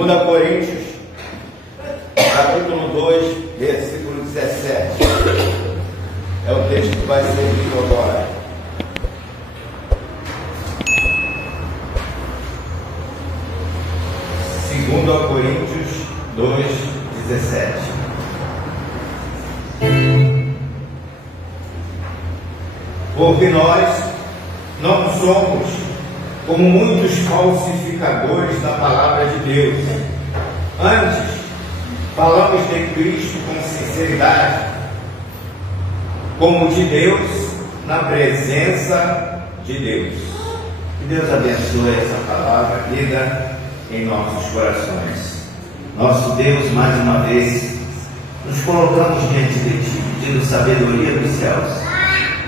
Coríntios, capítulo 2, versículo 17. É o texto que vai ser lido agora. Segundo Coríntios 2, 17. Porque nós não somos como muitos falsificadores da palavra de Deus. Antes, falamos de Cristo com sinceridade, como de Deus, na presença de Deus. Que Deus abençoe essa palavra lida em nossos corações. Nosso Deus, mais uma vez, nos colocamos diante de Ti, pedindo sabedoria dos céus,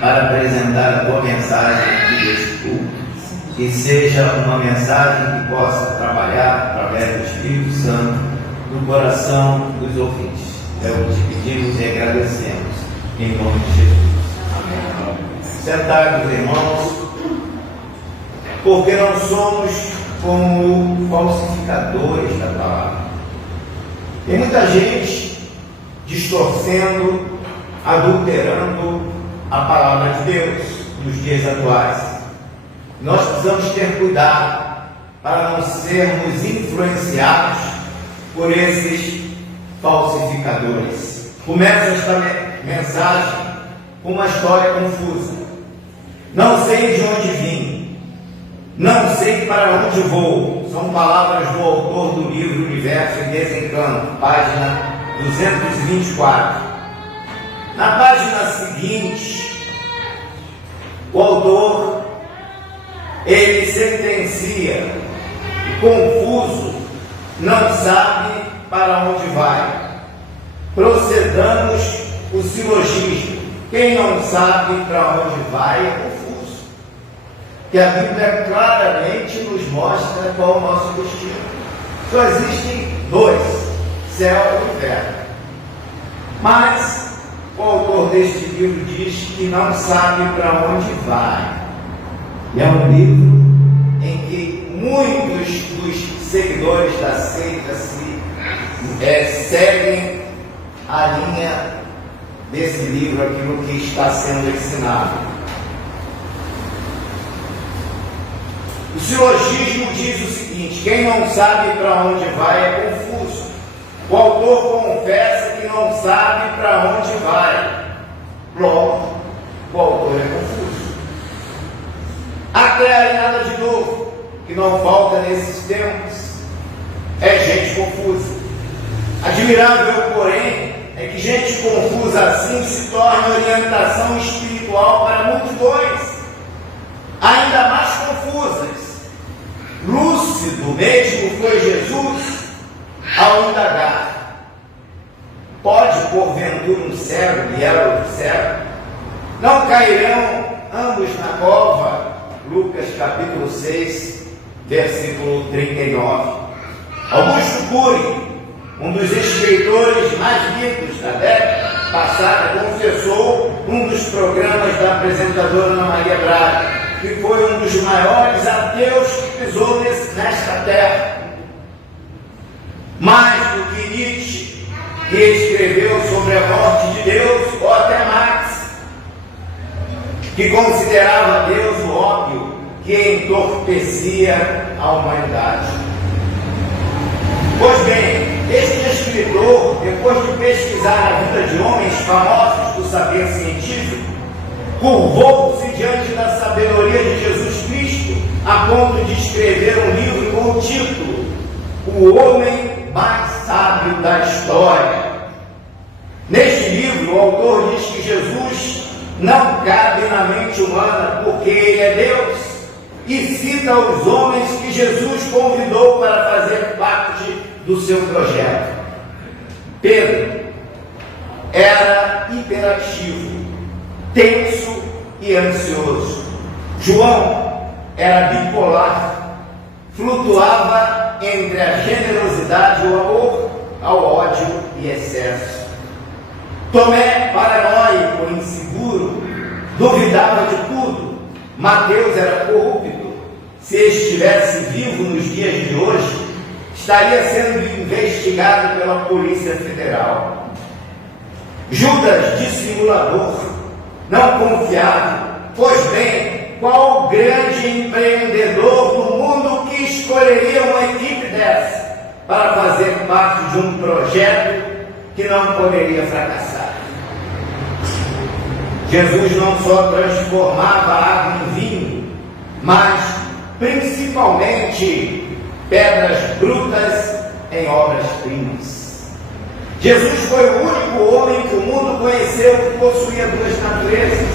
para apresentar a Tua mensagem deste culto. Que seja uma mensagem que possa trabalhar através do Espírito Santo no coração dos ouvintes. É o que te pedimos e agradecemos, em nome de Jesus. Amém. Sentados, irmãos, porque não somos como falsificadores da palavra. Tem muita gente distorcendo, adulterando a palavra de Deus nos dias atuais. Nós precisamos ter cuidado para não sermos influenciados por esses falsificadores. Começa esta mensagem com uma história confusa. Não sei de onde vim, não sei para onde vou. São palavras do autor do livro Universo e Desencanto, página 224. Na página seguinte, o autor ele sentencia, confuso, não sabe para onde vai. Procedamos o silogismo. Quem não sabe para onde vai é confuso. Que a Bíblia claramente nos mostra qual é o nosso destino. Só existem dois, céu e inferno. Mas o autor deste livro diz que não sabe para onde vai. E é um livro em que muitos dos seguidores da seita seguem a linha desse livro, aquilo que está sendo ensinado. O silogismo diz o seguinte: quem não sabe para onde vai é confuso. O autor confessa que não sabe para onde vai. Logo, o autor é confuso. Até aí nada de novo, que não falta nesses tempos, é gente confusa. Admirável, porém, é que gente confusa assim se torna orientação espiritual para multidões, ainda mais confusas. Lúcido mesmo foi Jesus ao indagar: pode porventura um cego guiar outro cego? Não cairão ambos na cova? Lucas capítulo 6, versículo 39. Augusto Cury, um dos escritores mais lidos da década passada, confessou num dos programas da apresentadora Ana Maria Braga que foi um dos maiores ateus que pisou nesta terra. Mais do que Nietzsche, que escreveu sobre a morte de Deus, ou até Marx, que considerava Deus o ópio que entorpecia a humanidade. Pois bem, este escritor, depois de pesquisar a vida de homens famosos do saber científico, curvou-se diante da sabedoria de Jesus Cristo a ponto de escrever um livro com o título O Homem Mais Sábio da História. Neste livro, o autor diz que Jesus não cabe na mente humana porque ele é Deus, e cita os homens que Jesus convidou para fazer parte do seu projeto. Pedro era hiperativo, tenso e ansioso. João era bipolar, flutuava entre a generosidade e o amor, ao ódio e excesso. Tomé, paranoico, inseguro, duvidava de tudo. Mateus era corrupto. Se estivesse vivo nos dias de hoje, estaria sendo investigado pela Polícia Federal. Judas, dissimulador, não confiável. Pois bem, qual grande empreendedor do mundo que escolheria uma equipe dessa para fazer parte de um projeto que não poderia fracassar? Jesus não só transformava água em vinho, mas principalmente pedras brutas em obras-primas. Jesus foi o único homem que o mundo conheceu que possuía duas naturezas,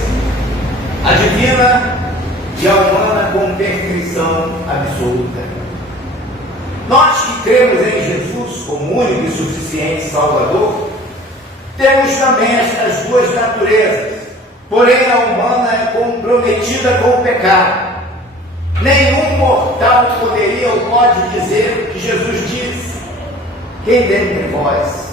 a divina e a humana, com perfeição absoluta. Nós que cremos em Jesus como único e suficiente Salvador, temos também estas duas naturezas, porém a humana é comprometida com o pecado. Nenhum mortal poderia ou pode dizer o que Jesus disse: quem dentre vós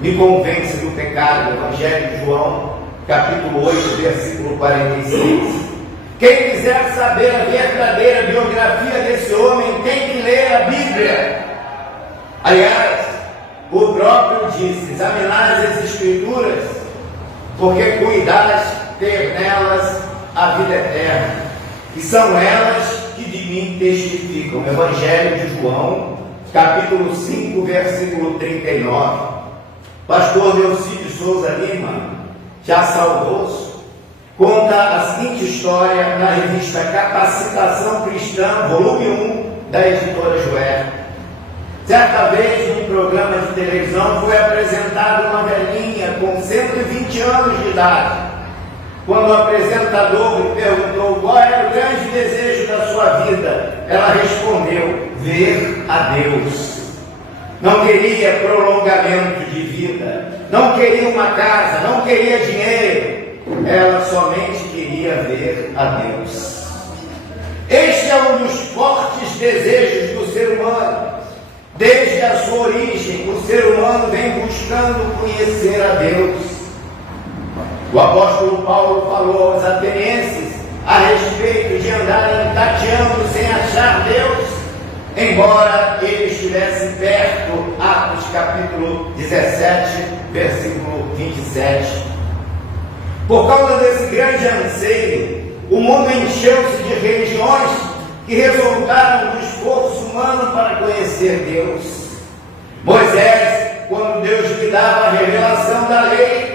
me convence do pecado? Evangelho de João, capítulo 8, versículo 46. Quem quiser saber a verdadeira biografia desse homem tem que ler a Bíblia. Aliás, o próprio disse: examinai as Escrituras, porque cuidais ter nelas a vida eterna, e são elas que de mim testificam. Evangelho de João, capítulo 5, versículo 39. Pastor Delcídio Souza Lima, já saudoso, conta a seguinte história na revista Capacitação Cristã, volume 1, da editora Joé. Certa vez, num programa de televisão, foi apresentada uma velhinha com 120 anos de idade. Quando o apresentador lhe perguntou qual era o grande desejo da sua vida, ela respondeu: ver a Deus. Não queria prolongamento de vida, não queria uma casa, não queria dinheiro, ela somente queria ver a Deus. Este é um dos fortes desejos do ser humano. Desde a sua origem, o ser humano vem buscando conhecer a Deus. O apóstolo Paulo falou aos atenienses a respeito de andarem tateando sem achar Deus, embora ele estivesse perto. Atos capítulo 17, versículo 27. Por causa desse grande anseio, o mundo encheu-se de religiões que resultaram do esforço humano para conhecer Deus. Moisés, quando Deus lhe dava a revelação da lei,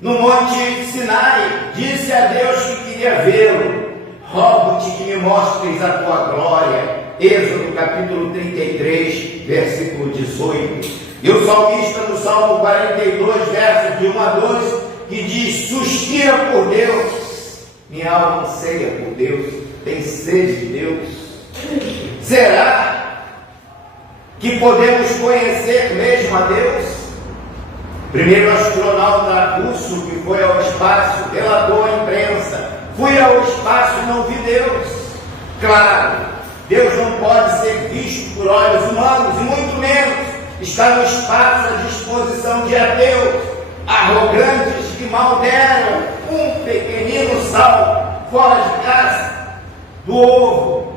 no monte Sinai, disse a Deus que queria vê-lo. Rogo-te que me mostres a tua glória. Êxodo capítulo 33, versículo 18. E o salmista no Salmo 42, versos de 1 a 2, que diz: suspira por Deus, minha alma anseia por Deus, tem sede de Deus. Será que podemos conhecer mesmo a Deus? Primeiro astronauta russo que foi ao espaço relatou à imprensa: fui ao espaço e não vi Deus. Claro, Deus não pode ser visto por olhos humanos, e muito menos está no espaço à disposição de ateus, arrogantes, que malderam um pequenino sal fora de casa do ovo,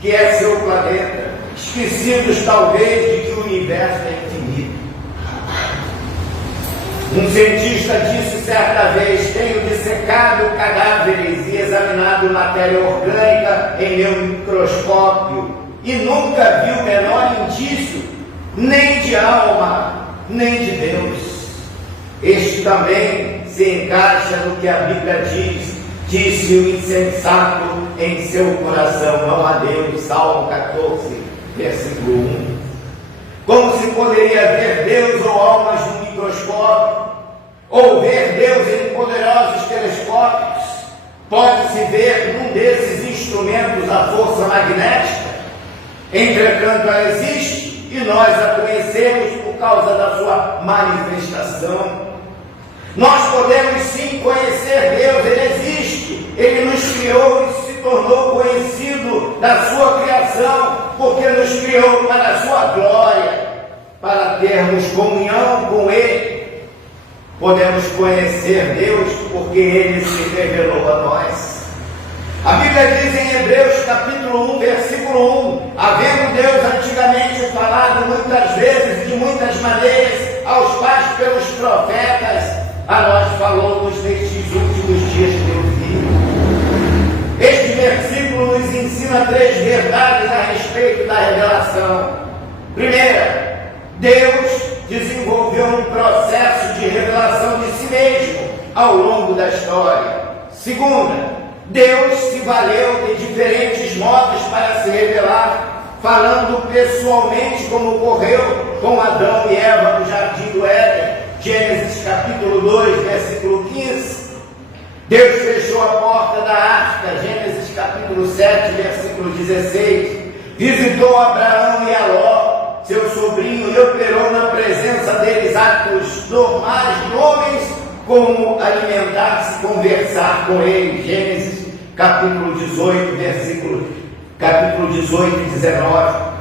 que é seu planeta, esquecidos talvez de que o universo é infinito. Um cientista disse certa vez: tenho dissecado cadáveres e examinado matéria orgânica em meu microscópio e nunca vi o menor indício, nem de alma, nem de Deus. Este também se encaixa no que a Bíblia diz: disse o insensato em seu coração, não há Deus. Salmo 14, versículo 1. Como se poderia ver Deus ou almas no microscópio, ou ver Deus em poderosos telescópios? Pode-se ver num desses instrumentos a força magnética? Entretanto, ela existe e nós a conhecemos por causa da sua manifestação. Nós podemos sim conhecer Deus, Ele existe, Ele nos criou e se tornou conhecido da sua criação, porque nos criou para a sua glória, para termos comunhão com Ele. Podemos conhecer Deus porque Ele se revelou a nós. A Bíblia diz em Hebreus capítulo 1, versículo 1: havendo Deus antigamente muitas vezes e de muitas maneiras aos pais pelos profetas, a nós falou-nos nestes últimos dias teu Filho. Este versículo nos ensina 3 verdades a respeito da revelação. Primeira, Deus desenvolveu um processo de revelação de si mesmo ao longo da história. Segunda, Deus se valeu de diferentes modos para se revelar, falando pessoalmente como ocorreu com Adão e Eva no jardim do Éden, Gênesis capítulo 2, versículo 15. Deus fechou a porta da arca, Gênesis capítulo 7, versículo 16. Visitou Abraão e a Ló, seu sobrinho, e operou na presença deles atos normais de homens, como alimentar-se, conversar com ele, Gênesis capítulo 18, capítulo 18 e 19.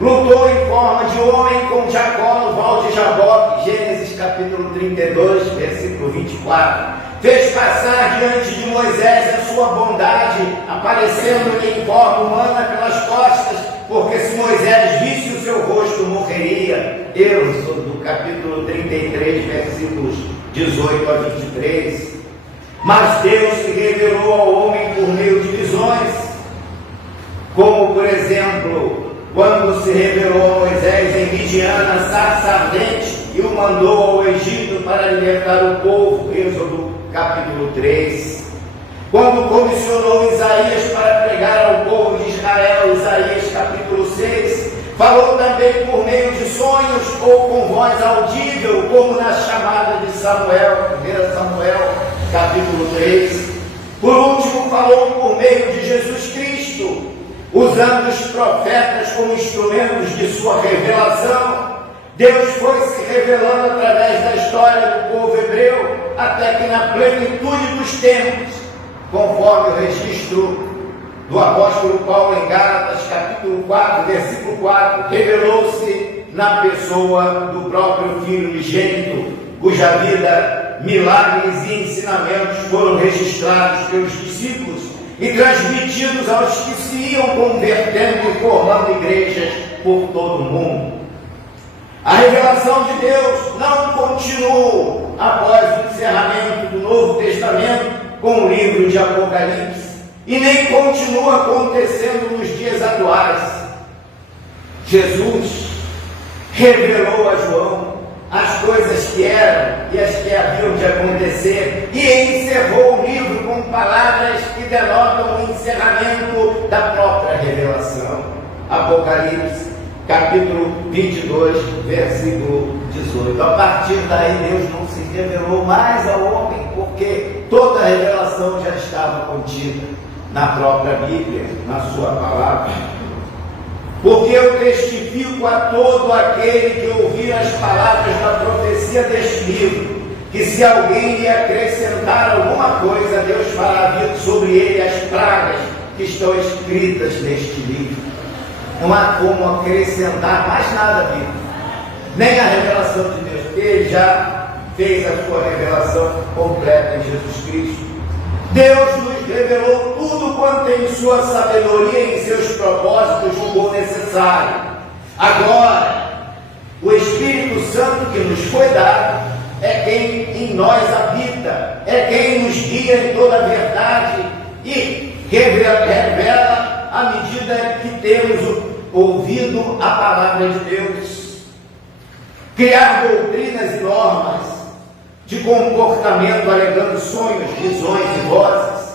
Lutou em forma de homem com Jacó no val de Jaboque, Gênesis capítulo 32, versículo 24. Fez passar diante de Moisés a sua bondade, aparecendo-lhe em forma humana pelas costas, porque se Moisés visse o seu rosto, morreria. Êxodo capítulo 33, versículos 18 a 23. Mas Deus se revelou ao homem por meio de visões, como por exemplo, quando se revelou a Moisés em Midian, sarça ardente, e o mandou ao Egito para libertar o povo, Êxodo capítulo 3. Quando comissionou Isaías para pregar ao povo de Israel, Isaías capítulo 6. Falou também por meio de sonhos ou com voz audível, como na chamada de Samuel, 1 Samuel capítulo 3. Por último, falou por meio de Jesus Cristo, usando os profetas como instrumentos de sua revelação. Deus foi se revelando através da história do povo hebreu, até que na plenitude dos tempos, conforme o registro do apóstolo Paulo em Gálatas, capítulo 4, versículo 4, revelou-se na pessoa do próprio Filho unigênito, cuja vida, milagres e ensinamentos foram registrados pelos discípulos e transmitidos aos que se iam convertendo e formando igrejas por todo o mundo. A revelação de Deus não continuou após o encerramento do Novo Testamento com o livro de Apocalipse, e nem continua acontecendo nos dias atuais. Jesus revelou a João as coisas que eram e as que haviam de acontecer, e encerrou o livro com palavras que denotam o encerramento da própria revelação. Apocalipse capítulo 22, versículo 18. A partir daí Deus não se revelou mais ao homem, porque toda a revelação já estava contida na própria Bíblia, na sua palavra. Porque eu testifico a todo aquele que ouvir as palavras da profecia deste livro, que se alguém lhe acrescentar alguma coisa, Deus fará vir sobre ele as pragas que estão escritas neste livro. Não há como acrescentar mais nada à Bíblia, nem a revelação de Deus, porque Ele já fez a sua revelação completa em Jesus Cristo. Deus nos revelou tudo quanto em sua sabedoria e em seus propósitos julgou necessário. Agora, o Espírito Santo que nos foi dado é quem em nós habita, é quem nos guia em toda a verdade e revela à medida que temos ouvido a palavra de Deus. Criar doutrinas e normas de comportamento alegando sonhos, visões e vozes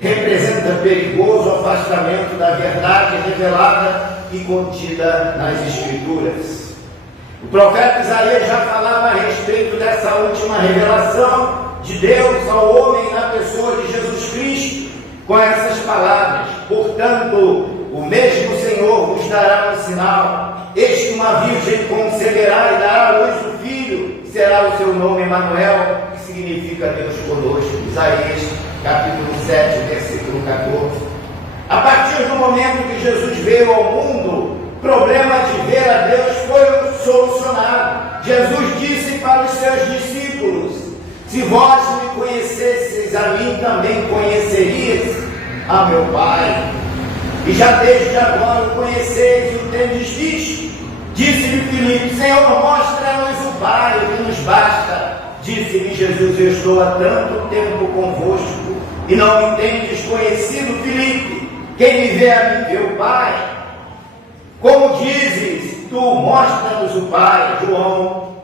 representa perigoso afastamento da verdade revelada e contida nas Escrituras. O profeta Isaías já falava a respeito dessa última revelação de Deus ao homem na pessoa de Jesus Cristo, com essas palavras: portanto, o mesmo Senhor vos dará um sinal, eis que uma virgem conceberá e dará à luz o filho, e será o seu nome Emanuel, que significa Deus conosco. Isaías capítulo 7, versículo 14. A partir do momento que Jesus veio ao mundo, o problema de ver a Deus foi solucionado. Jesus disse para os seus discípulos: se vós me conhecesseis, a mim também conhecerias a meu Pai. E já desde agora o conheceis e o tendes visto. Disse-lhe Filipe: Senhor, mostra-nos o Pai, o que nos basta. Disse-lhe Jesus: Eu estou há tanto tempo convosco e não me tendes conhecido, Filipe. Quem me vê a mim vê o Pai. Como dizes tu, mostra-nos o Pai. João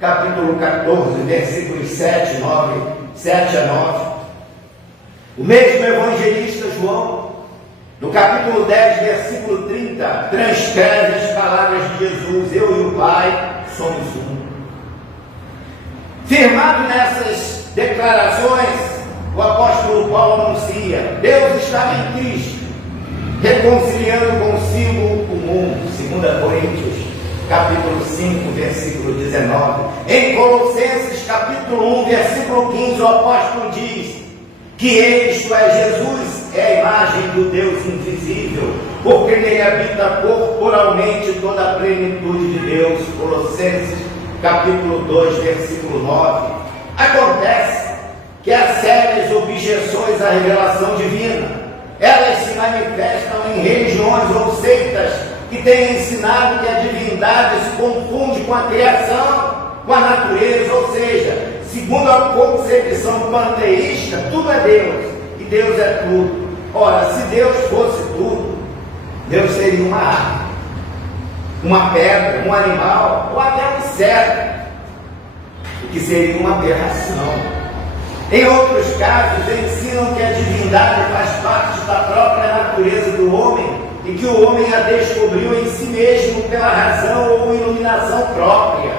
capítulo 14, versículos 7 a 9. O mesmo evangelista João, no capítulo 10, versículo 30, transcreve as palavras de Jesus: Eu e o Pai somos um. Firmado nessas declarações, o apóstolo Paulo anuncia: Deus estava em Cristo, reconciliando consigo o mundo. 2 Coríntios, capítulo 5, versículo 19. Em Colossenses, capítulo 1, versículo 15, o apóstolo diz que ele, isto é, Jesus, é a imagem do Deus invisível, porque nele habita corporalmente toda a plenitude de Deus. Colossenses, capítulo 2, versículo 9. Acontece que há sérias objeções à revelação divina. Elas se manifestam em religiões ou seitas que têm ensinado que a divindade se confunde com a criação, com a natureza, ou seja, segundo a concepção panteísta, tudo é Deus, e Deus é tudo. Ora, se Deus fosse tudo, Deus seria uma árvore, uma pedra, um animal, ou até um inseto, o que seria uma aberração. Em outros casos, ensinam que a divindade faz parte da própria natureza do homem e que o homem a descobriu em si mesmo pela razão ou iluminação própria.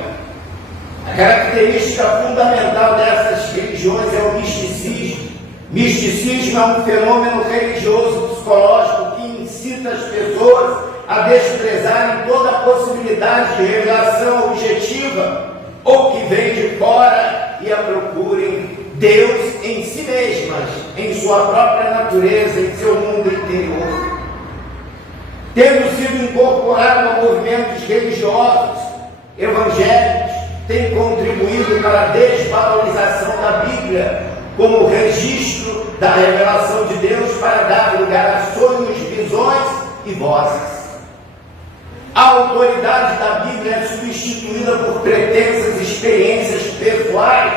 A característica fundamental dessas religiões é o misticismo. Misticismo é um fenômeno religioso psicológico que incita as pessoas a desprezarem toda a possibilidade de revelação objetiva ou que vem de fora e a procurem Deus em si mesmas, em sua própria natureza, em seu mundo interior. Tendo sido incorporado a movimentos religiosos, evangélicos, tem contribuído para a desvalorização da Bíblia como registro da revelação de Deus para dar lugar a sonhos, visões e vozes. A autoridade da Bíblia é substituída por pretensas experiências pessoais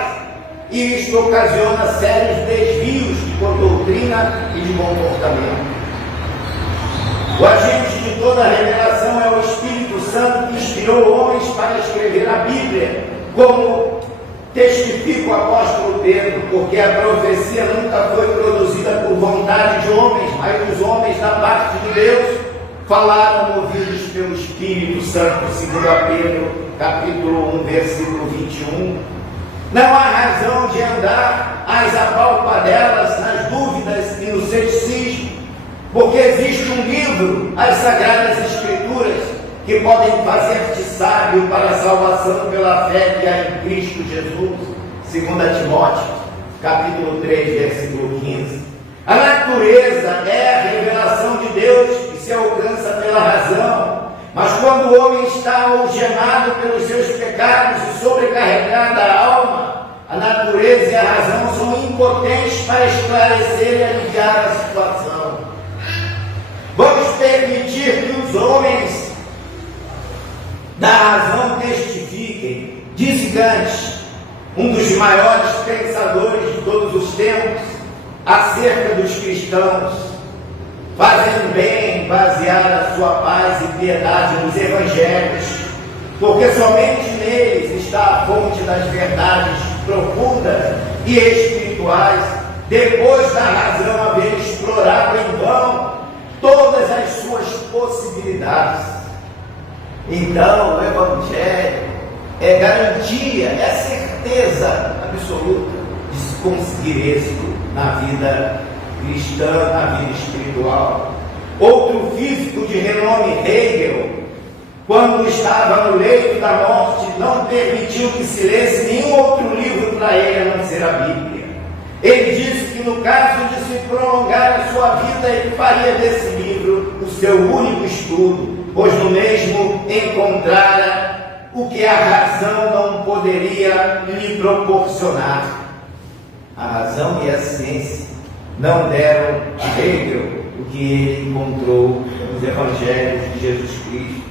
e isto ocasiona sérios desvios de doutrina e de comportamento. O agente de toda a revelação é o Espírito Santo que inspirou homens para escrever a Bíblia, como testifica o apóstolo Pedro, porque a profecia nunca foi produzida por vontade de homens, mas os homens da parte de Deus falaram movidos pelo Espírito Santo, segundo a Pedro, capítulo 1, versículo 21. Não há razão de andar às apalpadelas, nas dúvidas e no ceticismo, porque existe um livro, as Sagradas Escrituras, que podem fazer-te sábio para a salvação pela fé que há em Cristo Jesus. 2 Timóteo, capítulo 3, versículo 15. A natureza é a revelação de Deus que se alcança pela razão, mas quando o homem está algemado pelos seus pecados e sobrecarregada a alma, a natureza e a razão são impotentes para esclarecer e aliviar a situação. Vamos permitir que os homens da razão testifiquem. Disse Kant, um dos maiores pensadores de todos os tempos, acerca dos cristãos: fazem bem basear a sua paz e piedade nos evangelhos, porque somente neles está a fonte das verdades profundas e espirituais, depois da razão haver explorado em vão todas as suas possibilidades. Então, o Evangelho é garantia, é certeza absoluta de se conseguir êxito na vida cristã, na vida espiritual. Outro físico de renome, Hegel, quando estava no leito da morte, não permitiu que se lesse nenhum outro livro para ele a não ser a Bíblia. Ele disse que no caso de se prolongar a sua vida, ele faria desse livro o seu único estudo, pois no mesmo encontrara o que a razão não poderia lhe proporcionar. A razão e a ciência não deram a Hegel o que ele encontrou nos Evangelhos de Jesus Cristo.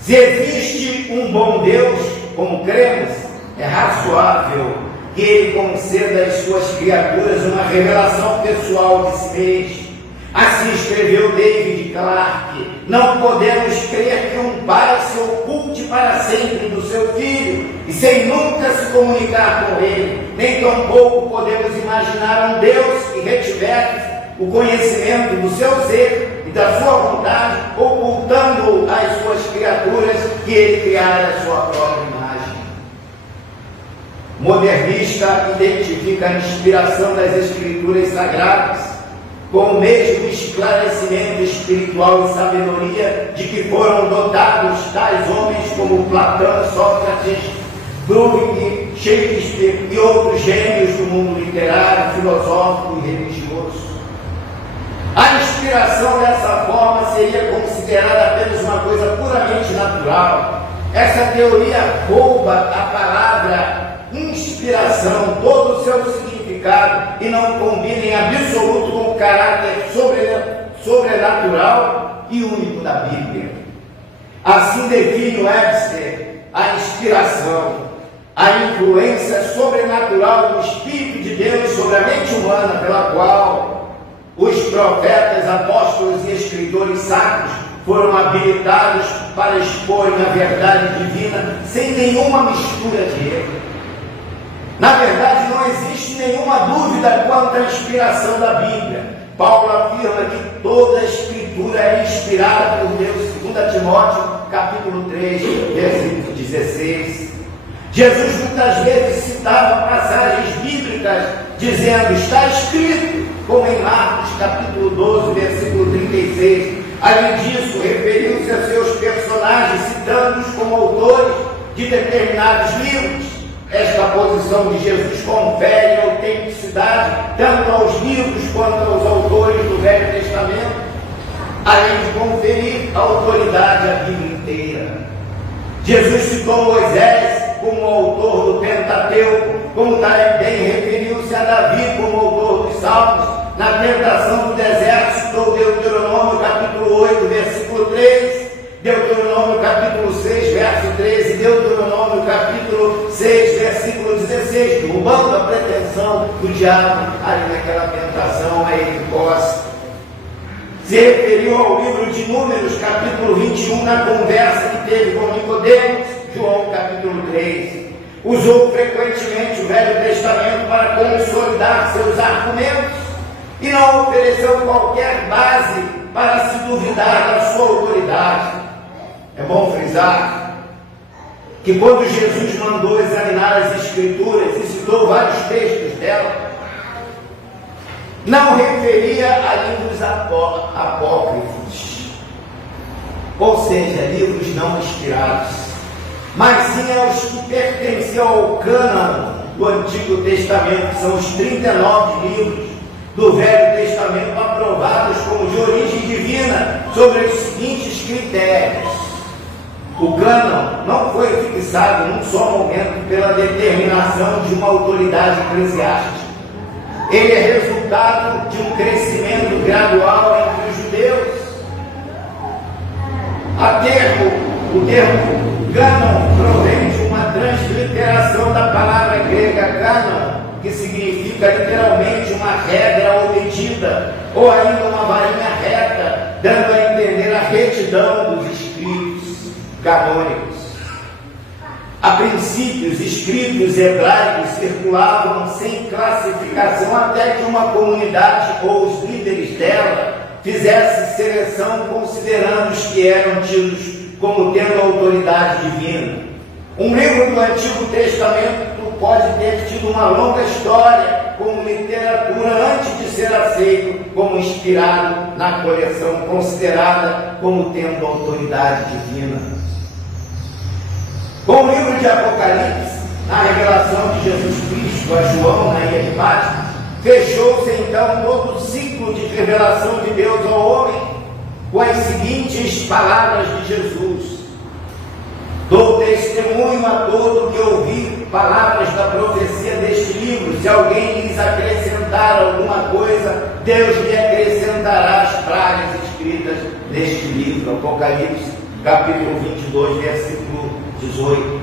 Se existe um bom Deus, como cremos, é razoável que Ele conceda às suas criaturas uma revelação pessoal de si mesmo. Assim escreveu David Clark: não podemos crer que um pai se oculte para sempre do seu filho e sem nunca se comunicar com ele, nem tampouco podemos imaginar um Deus que retivesse o conhecimento do seu ser e da sua vontade, ocultando às suas criaturas que ele criara a sua própria imagem. O modernista identifica a inspiração das Escrituras Sagradas com o mesmo esclarecimento espiritual e sabedoria de que foram dotados tais homens como Platão, Sócrates, Bruegel, Shakespeare e outros gênios do mundo literário, filosófico e religioso. A inspiração dessa forma seria considerada apenas uma coisa puramente natural. Essa teoria rouba a palavra inspiração, todo o seu significado, e não combina em absoluto com o caráter sobrenatural e único da Bíblia. Assim define Webster a inspiração: a influência sobrenatural do Espírito de Deus sobre a mente humana, pela qual os profetas, apóstolos e escritores sacros foram habilitados para expor a verdade divina sem nenhuma mistura de erro. Na verdade, não existe nenhuma dúvida quanto à inspiração da Bíblia. Paulo afirma que toda a Escritura é inspirada por Deus, 2 Timóteo, capítulo 3, versículo 16. Jesus muitas vezes citava passagens bíblicas dizendo: está escrito, como em Marcos, capítulo 12, versículo 36. Além disso, referiu-se a seus personagens, citando-os como autores de determinados livros. Esta posição de Jesus confere autenticidade tanto aos livros quanto aos autores do Velho Testamento, além de conferir autoridade à Bíblia inteira. Jesus citou Moisés como autor do Pentateuco, como também referiu-se a Davi como autor dos Salmos. Na tentação do deserto citou Deuteronômio capítulo 8, versículo 3, Deuteronômio capítulo 6, verso 13, Deuteronômio capítulo 6, versículo 16, derrubando a pretensão do diabo ali naquela tentação a ele posse. Se referiu ao livro de Números, capítulo 21, na conversa que teve com Nicodemos, João capítulo 3. Usou frequentemente o Velho Testamento para consolidar seus argumentos e não ofereceu qualquer base para se duvidar da sua autoridade. É bom frisar que quando Jesus mandou examinar as Escrituras e citou vários textos dela, não referia a livros apócrifos, ou seja, livros não inspirados, mas sim aos que pertenciam ao cânone do Antigo Testamento, que são os 39 livros do Velho Testamento aprovados como de origem divina, sobre os seguintes critérios. O cânon não foi fixado num só momento pela determinação de uma autoridade eclesiástica. Ele é resultado de um crescimento gradual entre os judeus. O termo cânon provém de uma transliteração da palavra grega cânon, que significa literalmente uma regra obedida, ou ainda uma varinha reta, dando a entender a retidão dos escritos canônicos. A princípio, os escritos hebraicos circulavam sem classificação até que uma comunidade ou os líderes dela fizesse seleção considerando os que eram tidos como tendo autoridade divina. Um livro do Antigo Testamento pode ter tido uma longa história como literatura antes de ser aceito como inspirado na coleção considerada como tendo autoridade divina. Com o livro de Apocalipse, na revelação de Jesus Cristo a João na ilha de Patmos, fechou-se então todo o ciclo de revelação de Deus ao homem com as seguintes palavras de Jesus: dou testemunho a todo que ouvir palavras da profecia deste livro. Se alguém lhes acrescentar alguma coisa, Deus lhe acrescentará as pragas escritas neste livro. Apocalipse capítulo 22, versículo 18.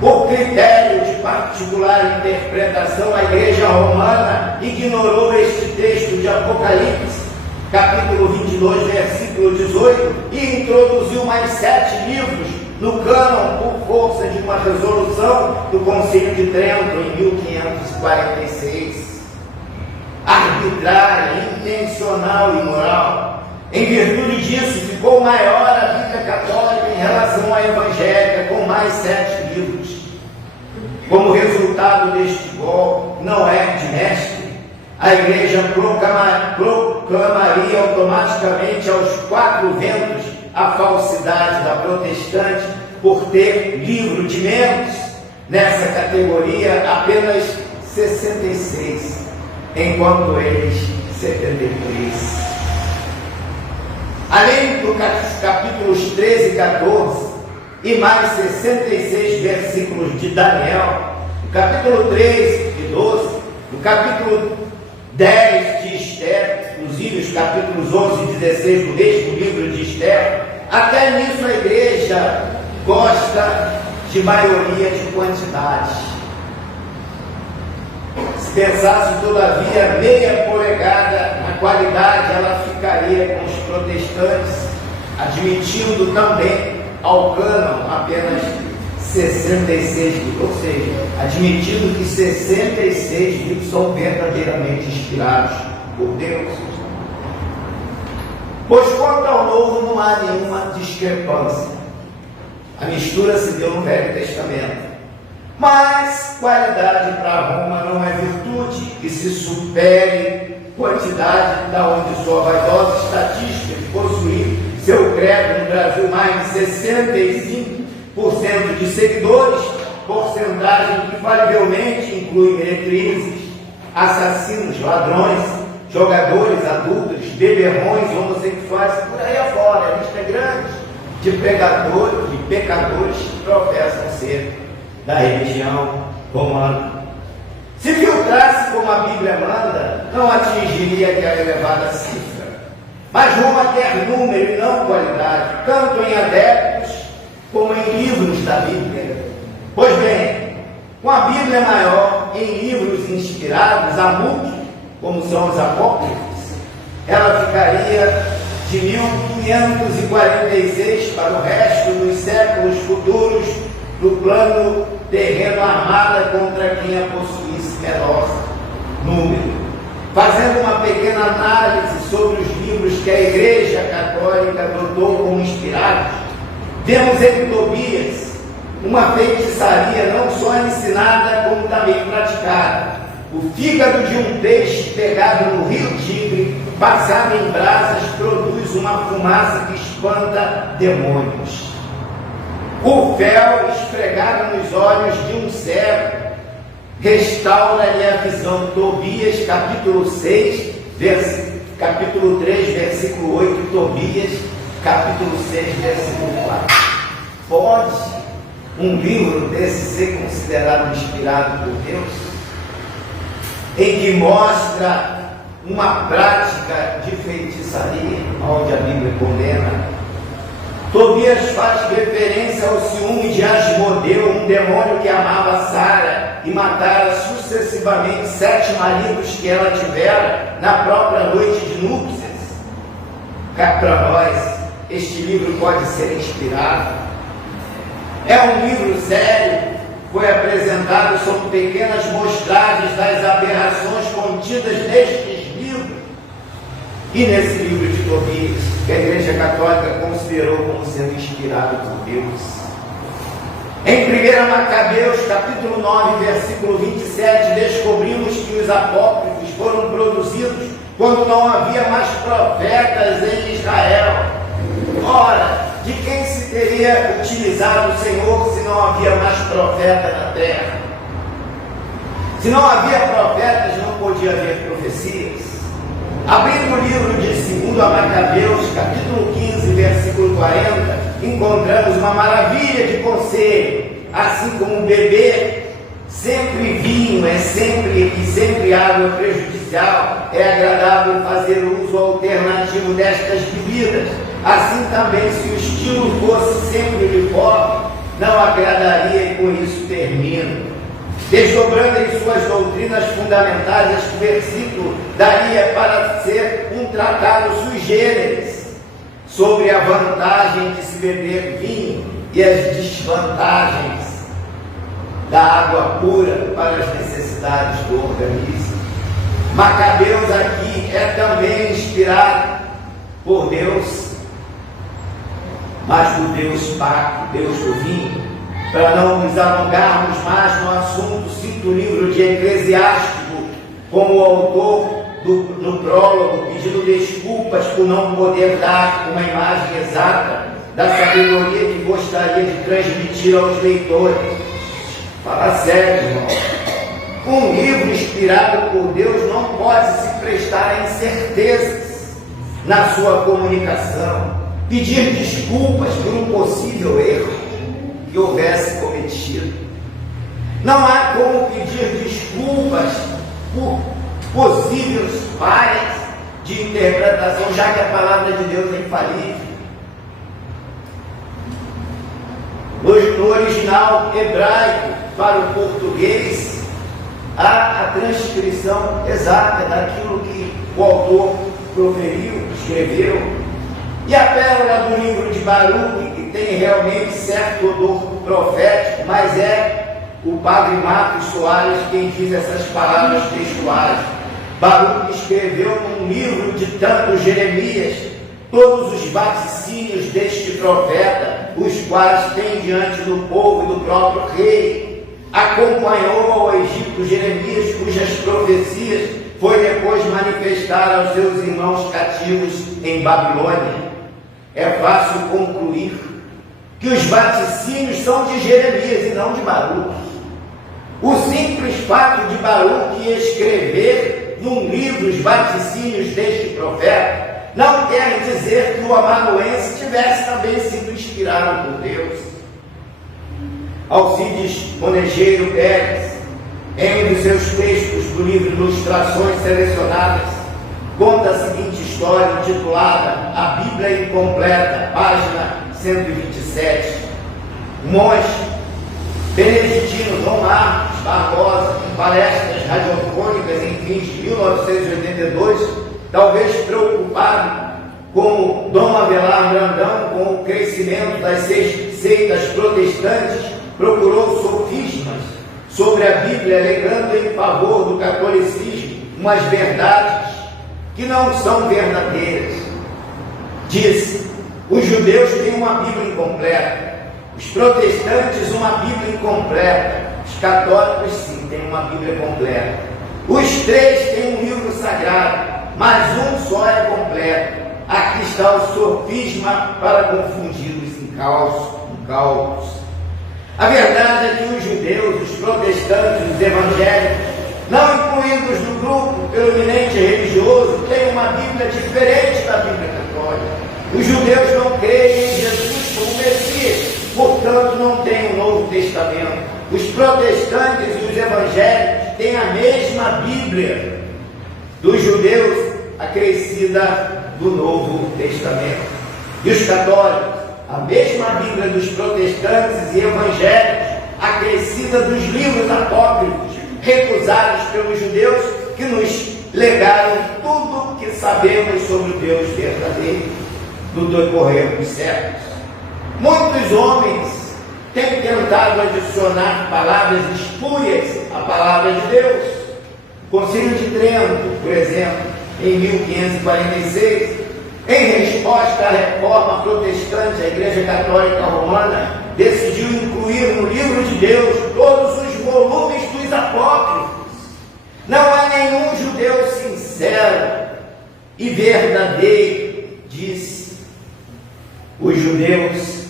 Por critério de particular interpretação, a Igreja Romana ignorou este texto de Apocalipse, capítulo 22, versículo 18, e introduziu mais 7 livros no cânon por força de uma resolução do Concílio de Trento em 1546. Arbitrária, intencional e moral. Em virtude disso, ficou maior a Bíblia Católica em relação à evangélica, com mais 7 livros. Como resultado deste golpe, não é de mestre, a Igreja proclamaria automaticamente aos 4 ventos a falsidade da protestante por ter livro de menos. Nessa categoria, apenas 66, enquanto eles 73. Além dos capítulos 13 e 14, e mais 66 versículos de Daniel, no capítulo 3 e 12, no capítulo 10 de Esther, inclusive os capítulos 11 e 16 do mesmo livro de Esther, até nisso a Igreja gosta de maioria de quantidade. Se pensasse todavia meia polegada na qualidade, ela ficaria com os protestantes, admitindo também ao cânon apenas 66 livros, ou seja, admitindo que 66 livros são verdadeiramente inspirados por Deus. Pois quanto ao Novo não há nenhuma discrepância. A mistura se deu no Velho Testamento. Mas qualidade para Roma não é virtude que se supere quantidade, da onde sua vaidosa estatística de possuir seu credo no Brasil mais de 65% de seguidores, porcentagem que infalivelmente inclui meretrizes, assassinos, ladrões, jogadores adultos, beberrões, homossexuais, por aí afora, a lista é grande de pregadores, de pecadores que professam ser da religião romana. Se filtrasse como a Bíblia manda, não atingiria aquela elevada cifra. Mas Roma quer número e não qualidade, tanto em adeptos como em livros da Bíblia. Pois bem, com a Bíblia maior, em livros inspirados a multi, como são os apócrifos, ela ficaria de 1546 para o resto dos séculos futuros no plano terreno armada contra quem a possuísse menor número. Fazendo uma pequena análise sobre os livros que a Igreja Católica adotou como inspirados, vemos em Tobias uma feitiçaria não só ensinada, como também praticada. O fígado de um peixe pegado no rio Tigre, passado em brasas, produz uma fumaça que espanta demônios. O fel esfregado nos olhos de um cego restaura-lhe a visão. Tobias, capítulo 6, capítulo 3, versículo 8, Tobias, capítulo 6, versículo 4. Pode um livro desse ser considerado inspirado por Deus? Em que mostra uma prática de feitiçaria, onde a Bíblia condena. Tobias faz referência ao ciúme de Asmodeu, um demônio que amava Sara e matara sucessivamente 7 maridos que ela tivera na própria noite de núpcias. Para nós, este livro pode ser inspirado. É um livro sério, foi apresentado sob pequenas mostragens das aberrações contidas nestes livros. E nesse livro de Tobias, que a Igreja Católica considerou como sendo inspirado por Deus. Em 1 Macabeus, capítulo 9, versículo 27, descobrimos que os apócrifos foram produzidos quando não havia mais profetas em Israel. Ora, de quem se teria utilizado o Senhor se não havia mais profeta na terra? Se não havia profetas, não podia haver profecias. Abrindo o livro de 2 Macabeus, capítulo 15, versículo 40, encontramos uma maravilha de conselho. Assim como beber sempre vinho e sempre água prejudicial, é agradável fazer uso alternativo destas bebidas, Assim também, se o estilo fosse sempre uniforme, não agradaria, e com isso termino. Desdobrando em suas doutrinas fundamentais, este versículo daria para ser um tratado sui generis sobre a vantagem de se beber vinho e as desvantagens da água pura para as necessidades do organismo. Macabeus aqui é também inspirado por Deus, mas por Deus Pai, Deus do vinho. Para não nos alongarmos mais no assunto, cito o livro de Eclesiástico como o autor no prólogo, pedindo desculpas por não poder dar uma imagem exata da sabedoria que gostaria de transmitir aos leitores. Fala sério, irmão. Um livro inspirado por Deus não pode se prestar a incertezas na sua comunicação, pedir desculpas por um possível erro que houvesse cometido. Não há como pedir desculpas por possíveis falhas de interpretação, já que a palavra de Deus é infalível. No original hebraico para o português, há a transcrição exata daquilo que o autor proferiu, escreveu. E a pérola do livro de Baruque, que tem realmente certo odor profético, mas é o padre Marcos Soares quem diz essas palavras textuais. Baruque escreveu num livro ditando Jeremias todos os vaticínios deste profeta, os quais tem diante do povo e do próprio rei. Acompanhou ao Egito Jeremias, cujas profecias foi depois manifestar aos seus irmãos cativos em Babilônia. É fácil concluir que os vaticínios são de Jeremias e não de Baruque. O simples fato de Baruque escrever num livro os vaticínios deste profeta não quer dizer que o amanuense tivesse também sido inspirado por Deus. Alcides Monegeiro Pérez, em um de seus textos do livro Ilustrações Selecionadas, conta a seguinte história intitulada A Bíblia Incompleta, página 127. O monge beneditino Dom Marcos Barbosa, em palestras radiofônicas em fins de 1982, talvez preocupado como Dom Avelar Brandão com o crescimento das seitas protestantes, procurou sofismas sobre a Bíblia, alegando em favor do catolicismo umas verdades que não são verdadeiras. Diz: os judeus têm uma Bíblia incompleta, os protestantes uma Bíblia incompleta, os católicos sim têm uma Bíblia completa. Os três têm um livro sagrado, mas um só é completo. Aqui está o sofisma para confundi-los em cálculos. A verdade é que os judeus, os protestantes, os evangélicos, não incluídos no grupo eminente religioso, têm uma Bíblia diferente da Bíblia católica. Os judeus não creem em Jesus como Messias, portanto não têm o Novo Testamento. Os protestantes e os evangélicos têm a mesma Bíblia dos judeus, acrescida do Novo Testamento. E os católicos, a mesma Bíblia dos protestantes e evangélicos, acrescida dos livros apócrifos, recusados pelos judeus, que nos legaram tudo o que sabemos sobre o Deus verdadeiro no decorrer dos séculos. Muitos homens têm tentado adicionar palavras espúrias à palavra de Deus. O Concílio de Trento, por exemplo, em 1546, em resposta à reforma protestante, a Igreja Católica Romana decidiu incluir no livro de Deus todos os volumes dos apócrifos. Não há nenhum judeu sincero e verdadeiro, disse. Os judeus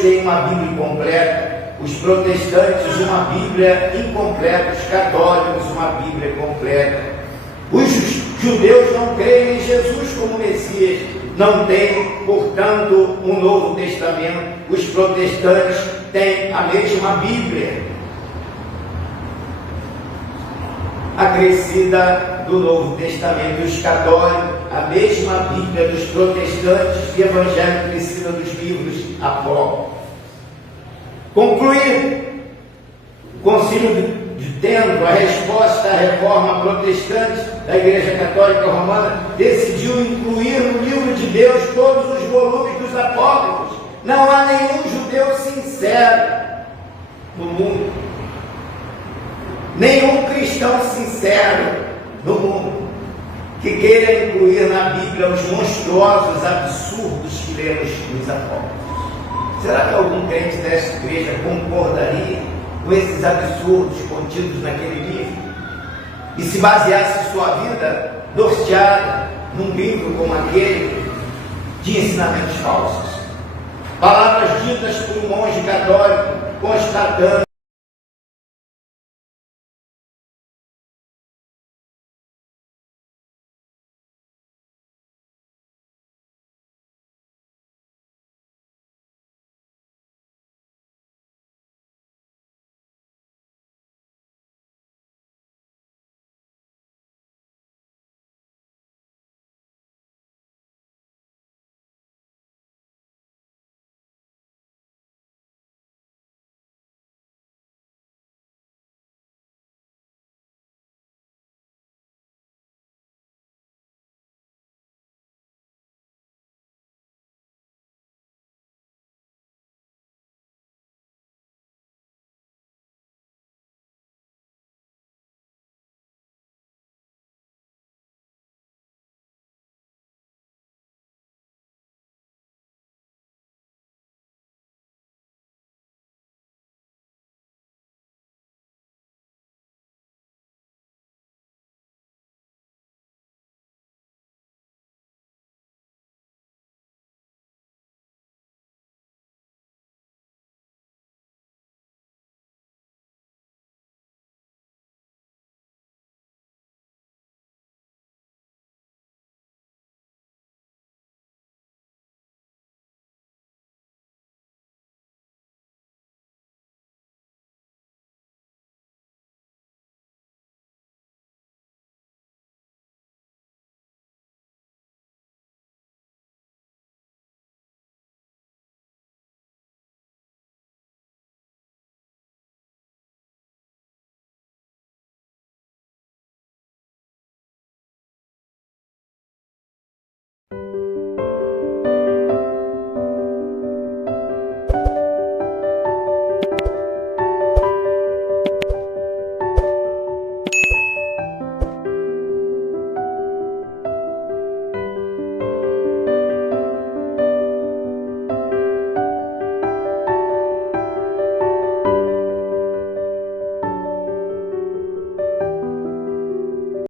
têm uma Bíblia incompleta, os protestantes uma Bíblia incompleta, os católicos uma Bíblia completa. Os judeus não creem em Jesus como Messias, não têm, portanto, um Novo Testamento. Os protestantes têm a mesma Bíblia, acrescida do Novo Testamento. Os católicos, a mesma Bíblia dos protestantes e evangélicos precisa dos livros apócrifos. Concluído o Concílio de Trento, a resposta à reforma protestante da Igreja Católica Romana decidiu incluir no livro de Deus todos os volumes dos apócrifos. Não há nenhum judeu sincero no mundo, nenhum cristão sincero no mundo que queira incluir na Bíblia os monstruosos absurdos que lemos nos apócrifos. Será que algum crente desta igreja concordaria com esses absurdos contidos naquele livro e se baseasse sua vida norteada num livro como aquele de ensinamentos falsos? Palavras ditas por um monge católico constatando